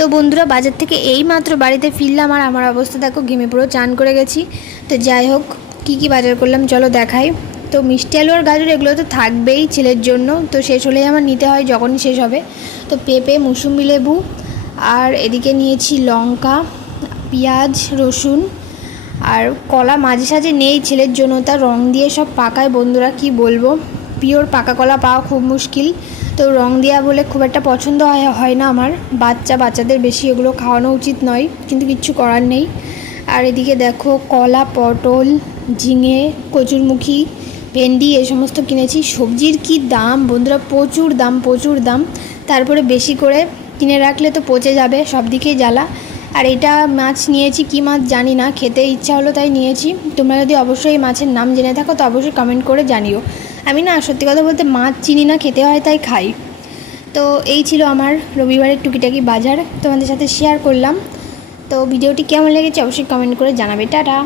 তো বন্ধুরা বাজার থেকে এই মাত্র বাড়িতে ফিরলাম আর আমার অবস্থা দেখো ঘেমে পুরো চান করে গেছি। তো যাই হোক কী বাজার করলাম চলো দেখাই। তো মিষ্টি আলু আর গাজর এগুলো তো থাকবেই ছেলের জন্য, তো শেষ হলেই আমার নিতে হয় যখনই শেষ হবে। তো পেঁপে, মুসুম্বি লেবু আর এদিকে নিয়েছি লঙ্কা, পেঁয়াজ, রসুন আর কলা মাঝে সাঝে নেই ছেলের জন্য, তার রং দিয়ে সব পাকায় বন্ধুরা, কি বলবো, পিওর পাকা কলা পাওয়া খুব মুশকিল। তো রং দেওয়া বলে খুব একটা পছন্দ হয় না আমার, বাচ্চাদের বেশি এগুলো খাওয়ানো উচিত নয়, কিন্তু কিচ্ছু করার নেই। আর এদিকে দেখো কলা, পটল, ঝিঙে, কচুরমুখী, ভেন্ডি এই সমস্ত কিনেছি। সবজির কি দাম বন্ধুরা, প্রচুর দাম। তারপরে বেশি করে কিনে রাখলে তো পচে যাবে, সব দিকেই জ্বালা। আর এটা মাছ নিয়েছি, কি মাছ জানি না, খেতে ইচ্ছা হলো তাই নিয়েছি। তোমরা যদি অবশ্যই এই মাছের নাম জেনে থাকো তো অবশ্যই কমেন্ট করে জানিও। আমি না সত্যি কথা বলতে মাছ চিনি না, খেতে হয় তাই খাই। তো এই ছিল আমার রবিবারের টুকিটাকি বাজার, তোমাদের সাথে শেয়ার করলাম। তো ভিডিওটি কেমন লেগেছে অবশ্যই কমেন্ট করে জানাবে। টাটা।